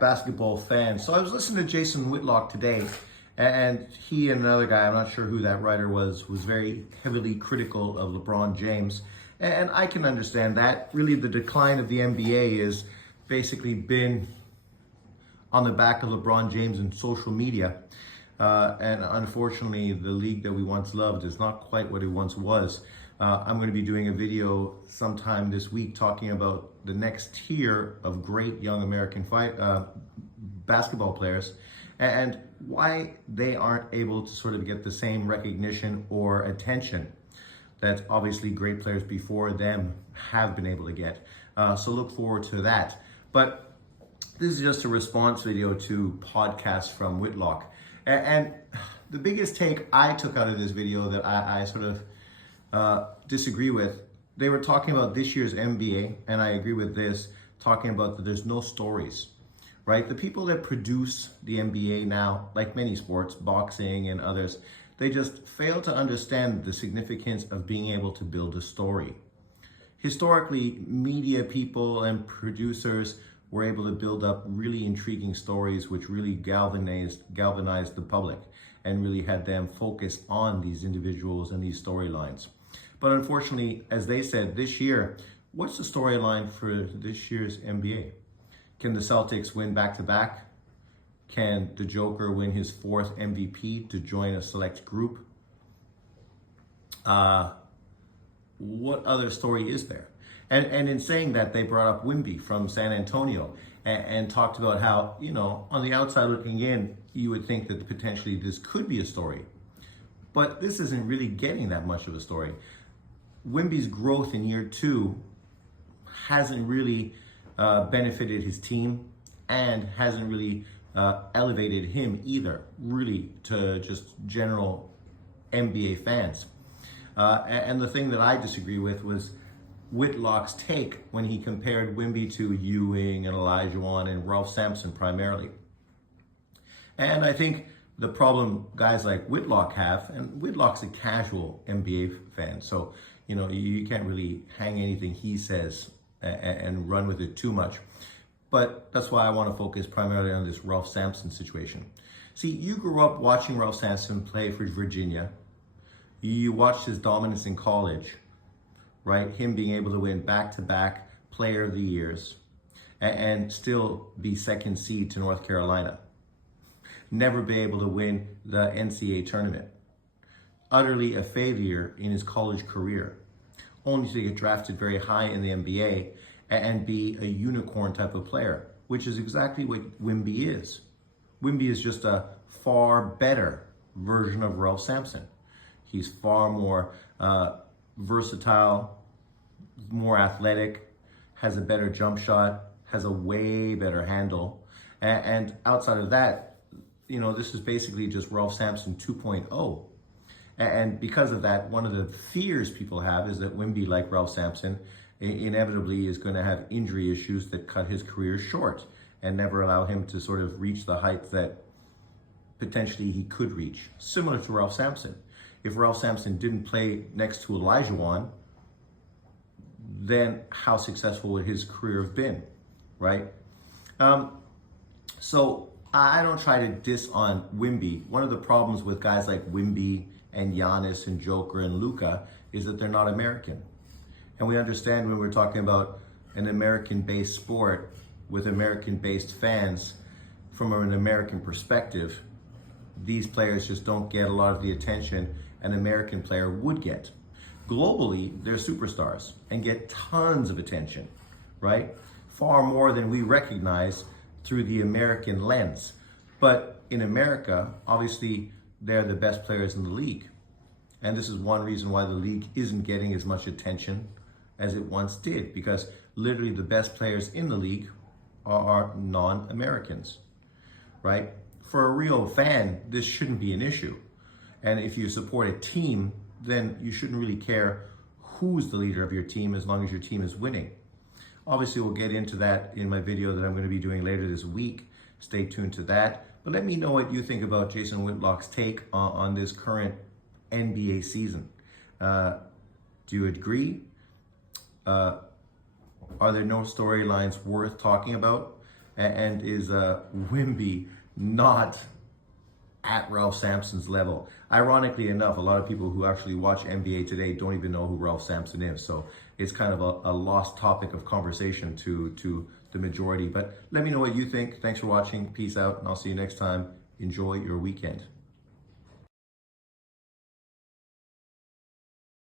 basketball fans. So I was listening to Jason Whitlock today, and he and another guy, I'm not sure who that writer was very heavily critical of LeBron James. And I can understand that. Really, the decline of the NBA has basically been on the back of LeBron James and social media. And unfortunately, the league that we once loved is not quite what it once was. I'm going to be doing a video sometime this week talking about the next tier of great young American basketball players and why they aren't able to sort of get the same recognition or attention that obviously great players before them have been able to get. So look forward to that. But this is just a response video to podcasts from Whitlock. And the biggest take I took out of this video that I sort of disagree with, they were talking about this year's NBA, and I agree with this, talking about that there's no stories, right? The people that produce the NBA now, like many sports, boxing and others, they just fail to understand the significance of being able to build a story. Historically, media people and producers were able to build up really intriguing stories which really galvanized the public and really had them focus on these individuals and these storylines. But unfortunately, as they said, this year, what's the storyline for this year's NBA? Can the Celtics win back-to-back? Can the Joker win his 4th MVP to join a select group? What other story is there? And in saying that, they brought up Wemby from San Antonio and talked about how, you know, on the outside looking in, you would think that potentially this could be a story. But this isn't really getting that much of a story. Wemby's growth in year 2 hasn't really benefited his team and hasn't really elevated him either, really, to just general NBA fans. And the thing that I disagree with was Whitlock's take when he compared Wemby to Ewing and Olajuwon and Ralph Sampson primarily. And I think the problem guys like Whitlock have, and Whitlock's a casual NBA fan, so you know you can't really hang anything he says and run with it too much. But that's why I want to focus primarily on this Ralph Sampson situation. See, you grew up watching Ralph Sampson play for Virginia. You watched his dominance in college, right? Him being able to win back-to-back Player of the Years and still be second seed to North Carolina. Never be able to win the NCAA tournament. Utterly a failure in his college career. Only to get drafted very high in the NBA and be a unicorn type of player, which is exactly what Wemby is. Wemby is just a far better version of Ralph Sampson. He's far more versatile, more athletic, has a better jump shot, has a way better handle. And outside of that, you know, this is basically just Ralph Sampson 2.0. And because of that, one of the fears people have is that Wemby, like Ralph Sampson, inevitably is going to have injury issues that cut his career short and never allow him to sort of reach the heights that potentially he could reach. Similar to Ralph Sampson. If Ralph Sampson didn't play next to Olajuwon, then how successful would his career have been, right? So I don't try to diss on Wemby. One of the problems with guys like Wemby and Giannis and Joker and Luka is that they're not American. And we understand when we're talking about an American-based sport with American-based fans from an American perspective, these players just don't get a lot of the attention an American player would get. Globally, they're superstars and get tons of attention, right? Far more than we recognize through the American lens. But in America, obviously, they're the best players in the league. And this is one reason why the league isn't getting as much attention as it once did, because literally the best players in the league are non-Americans, right? For a real fan, this shouldn't be an issue. And if you support a team, then you shouldn't really care who's the leader of your team as long as your team is winning. Obviously, we'll get into that in my video that I'm going to be doing later this week. Stay tuned to that. But let me know what you think about Jason Whitlock's take on this current NBA season. Do you agree? Are there no storylines worth talking about? And is Wimby not at Ralph Sampson's level? Ironically enough, a lot of people who actually watch NBA today don't even know who Ralph Sampson is. So it's kind of a lost topic of conversation to the majority. But let me know what you think. Thanks for watching. Peace out, and I'll see you next time. Enjoy your weekend.